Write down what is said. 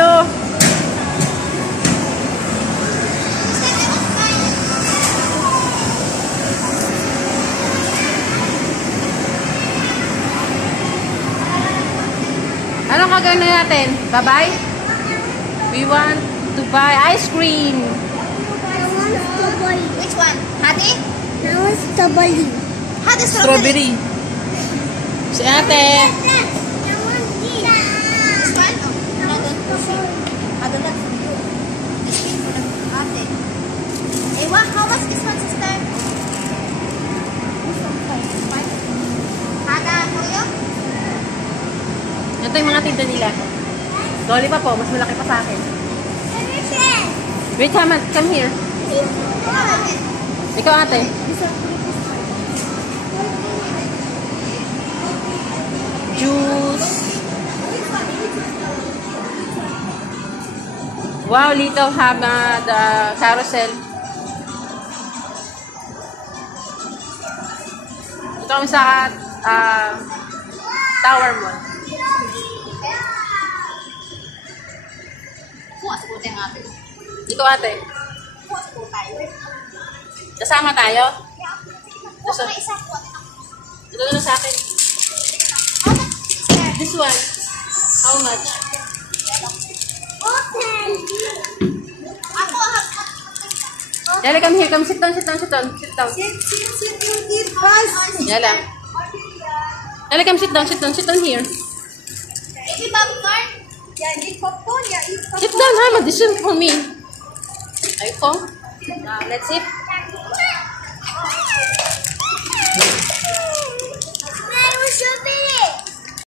you. Anong gagawin na natin? Bye-bye? We want to buy ice cream. Which one? Hati? I want strawberry. Hati Strawberry. Si ate. This one? Oh, no, don't push it. I don't like for you. This one for the Hati. Hey, what? How much this one, sister? Hada for you? Ito yung mga tinda nila. Lollipop po, mas malaki pa sa akin. Wait, come here. Ikaw ate. Juice. Wow, little have the carousel. Ito kami sa Tower Mall. Puas po tayo ate. Ikaw ate. Puas po tayo. Kasama tayo? Puas na isa po. Ito na sa akin. This one. How much? Open. Ako, Yala, come here. Come sit down, sit down, sit down. Sit down. Yala. Yala, come sit down, sit down, sit down here. Ini popcorn? Yeah, eat popcorn. Yeah, eat popcorn. Sit down, have a decision for me. Ayoko. Let's eat.